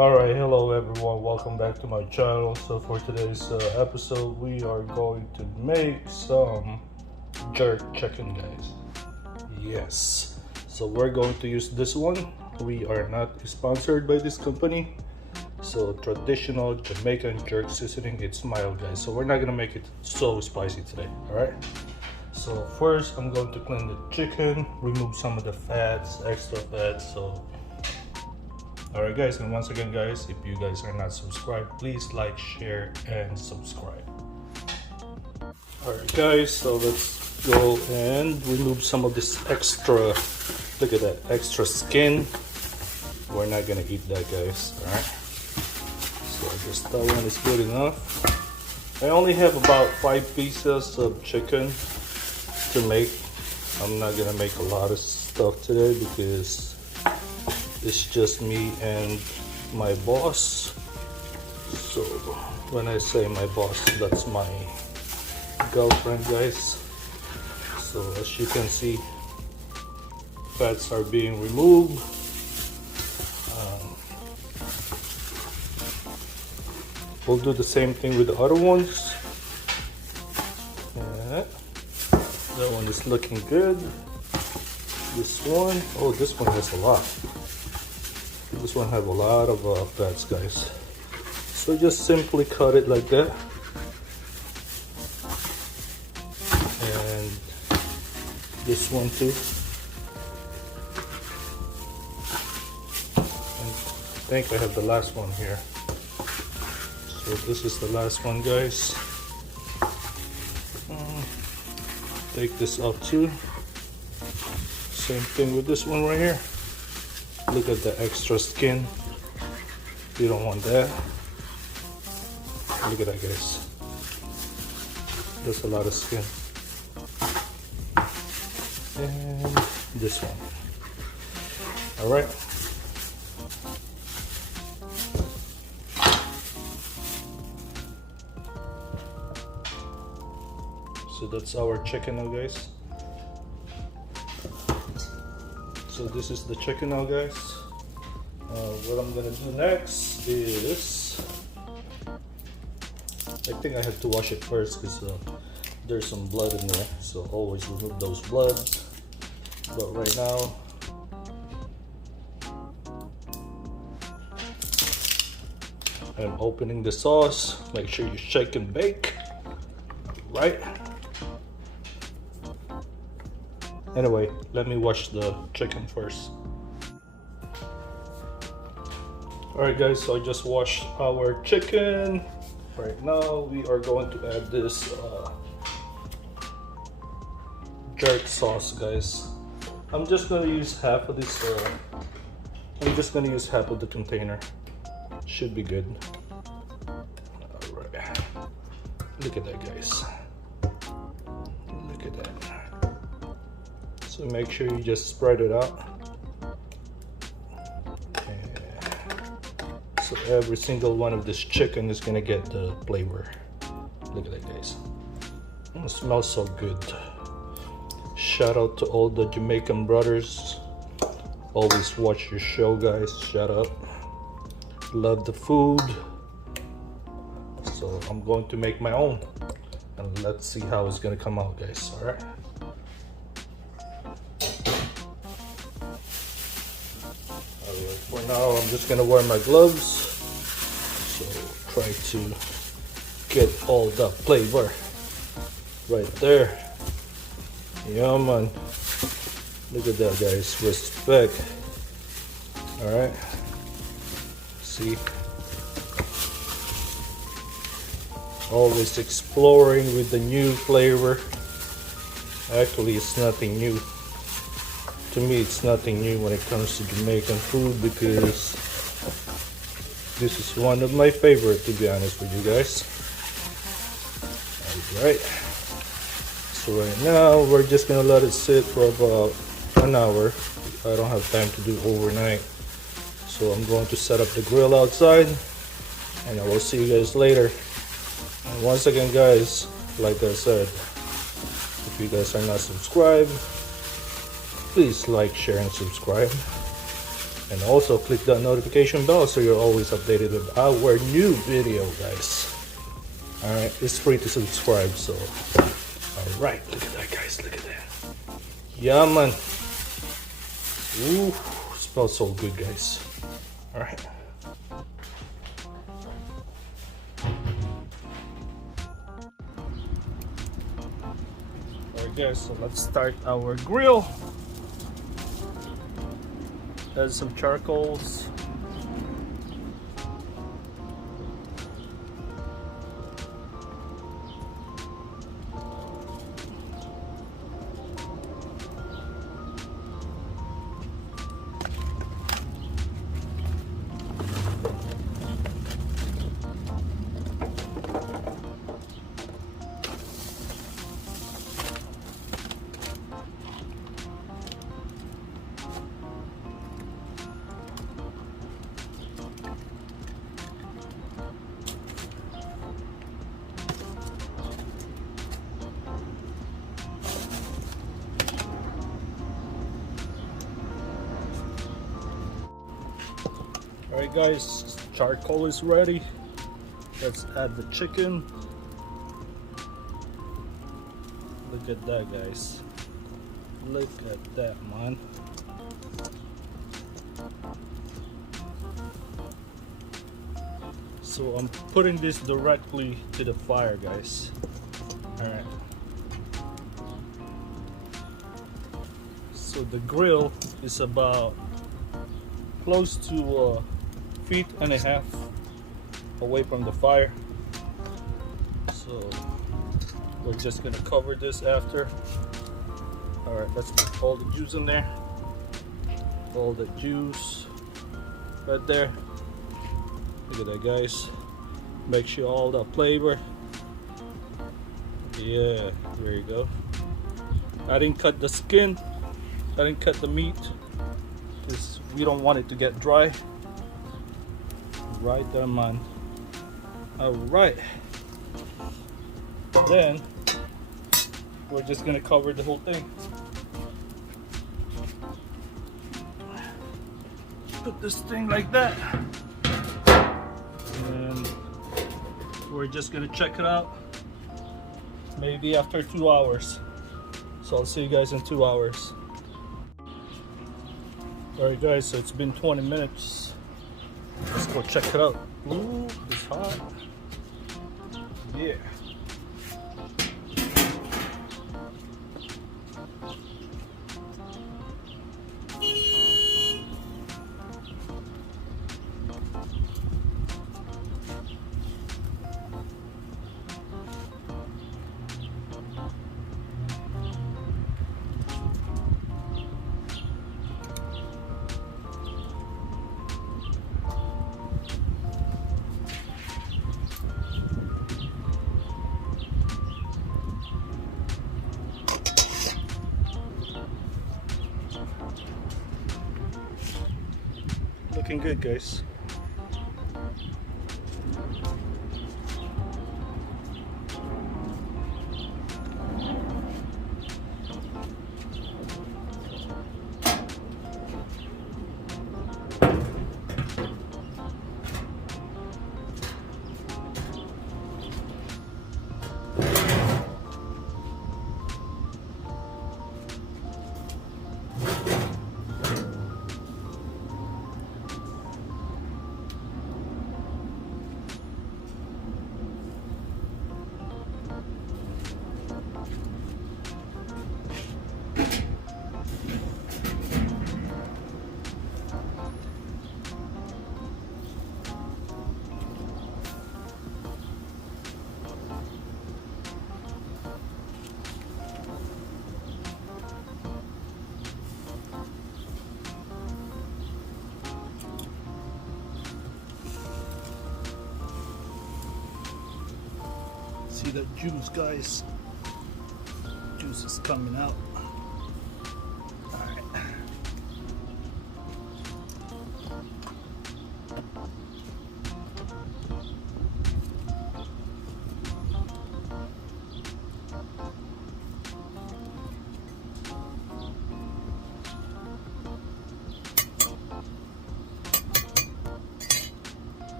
Alright, hello everyone, welcome back to my channel. So for today's episode, we are going to make some jerk chicken, guys. Yes, so we're going to use this one. We are not sponsored by this company. So traditional Jamaican jerk seasoning, it's mild, guys. So we're not gonna make it so spicy today, alright? So first, I'm going to clean the chicken, remove some of the fats, extra fats. So alright guys, and once again guys, if you guys are not subscribed, please like, share, and subscribe. Alright guys, so let's go and remove some of this extra, look at that, extra skin. We're not gonna eat that, guys, alright? So I guess that one is good enough. I only have about 5 pieces of chicken to make. I'm not gonna make a lot of stuff today because it's just me and my boss. So when I say my boss, that's my girlfriend, guys. So as you can see, fats are being removed. We'll do the same thing with the other ones. Yeah. That one is looking good. This one, oh, this one has a lot. This one have a lot of fats, guys. So just simply cut it like that. And this one too. And I think I have the last one here. So this is the last one, guys. Take this out too. Same thing with this one right here. Look at the extra skin. You don't want that. Look at that, guys. There's a lot of skin. And this one. Alright. So that's our chicken now, guys. So this is the chicken now, guys. What I'm gonna do next is, I think I have to wash it first because there's some blood in there. So always remove those bloods. But right now, I'm opening the sauce. Make sure you shake and bake, right? Anyway, let me wash the chicken first. Alright guys, so I just washed our chicken. Right now we are going to add this jerk sauce, guys. I'm just going to use half of this, I'm just going to use half of the container. Should be good. Alright, look at that, guys. Look at that. So make sure you just spread it out. So every single one of this chicken is gonna get the flavor. Look at that, guys. It smells so good. Shout out to all the Jamaican brothers. Always watch your show, guys. Shout out. Love the food. So I'm going to make my own. And let's see how it's gonna come out, guys. Alright. For now, I'm just gonna wear my gloves, so try to get all the flavor right there. Yeah, man. Look at that, guys. Respect. All right. See, always exploring with the new flavor. Actually, it's nothing new. To me, it's nothing new when it comes to Jamaican food because this is one of my favorite, to be honest with you guys. Alright, so right now we're just gonna let it sit for about an hour. I don't have time to do overnight, so I'm going to set up the grill outside and I will see you guys later. And once again, guys, like I said, if you guys are not subscribed, please like, share, and subscribe. And also click that notification bell so you're always updated with our new video, guys. Alright, it's free to subscribe, so alright, look at that, guys, look at that. Yeah, man. Ooh, smells so good, guys. Alright. Alright, guys, so let's start our grill. Add some charcoals. Alright, guys, charcoal is ready. Let's add the chicken. Look at that, guys. Look at that, man. So I'm putting this directly to the fire, guys. Alright. So the grill is about close to 1.5 feet away from the fire. So we're just gonna cover this after. Alright, let's put all the juice in there. All the juice right there. Look at that, guys. Make sure all the flavor. Yeah, there you go. I didn't cut the skin. I didn't cut the meat because we don't want it to get dry. Right there, man. Alright. Then we're just gonna cover the whole thing. Put this thing like that. And we're just gonna check it out maybe after 2 hours. So I'll see you guys in 2 hours. Alright, guys, so it's been 20 minutes. Let's go check it out. Ooh, it's hot. Yeah. Looking good, guys. See that juice, guys? Juice is coming out. Alright.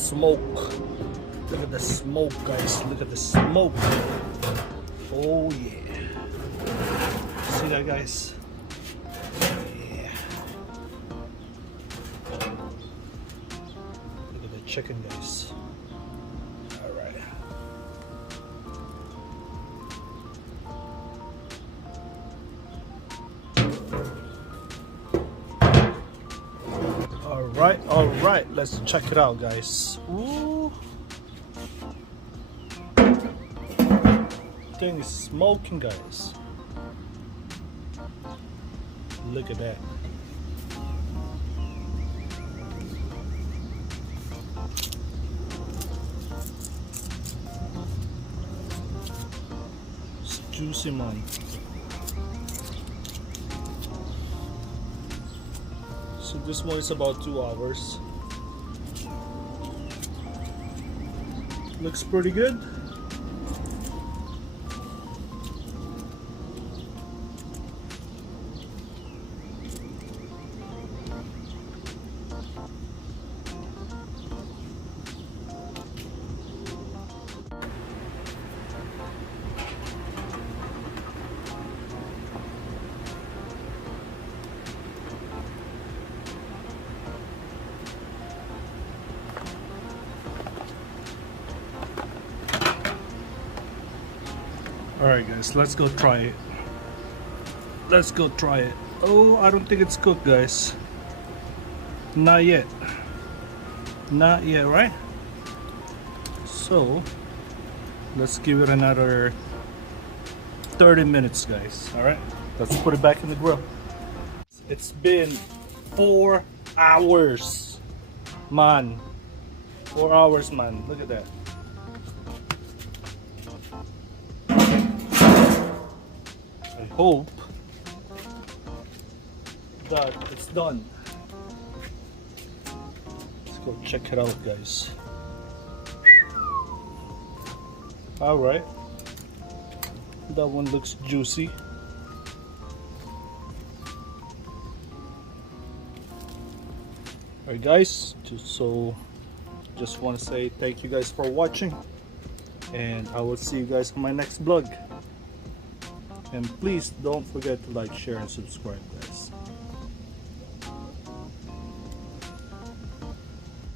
smoke. Look at the smoke, guys. Look at the smoke. Oh yeah. See that, guys? Yeah. Look at the chicken, guys. All right. All right. Let's check it out, guys. Ooh. Thing is smoking, guys. Look at that. It's juicy, man. So this one is about 2 hours. Looks pretty good. Alright guys, let's go try it. Let's go try it. Oh, I don't think it's cooked, guys. Not yet. Not yet, right? So, let's give it another 30 minutes, guys. Alright, let's put it back in the grill. It's been 4 hours. Man. 4 hours, man. Look at that. I hope that it's done. Let's go check it out, guys. Alright. That one looks juicy. Alright guys, just want to say thank you guys for watching, and I will see you guys on my next vlog. And please don't forget to like, share, and subscribe, guys.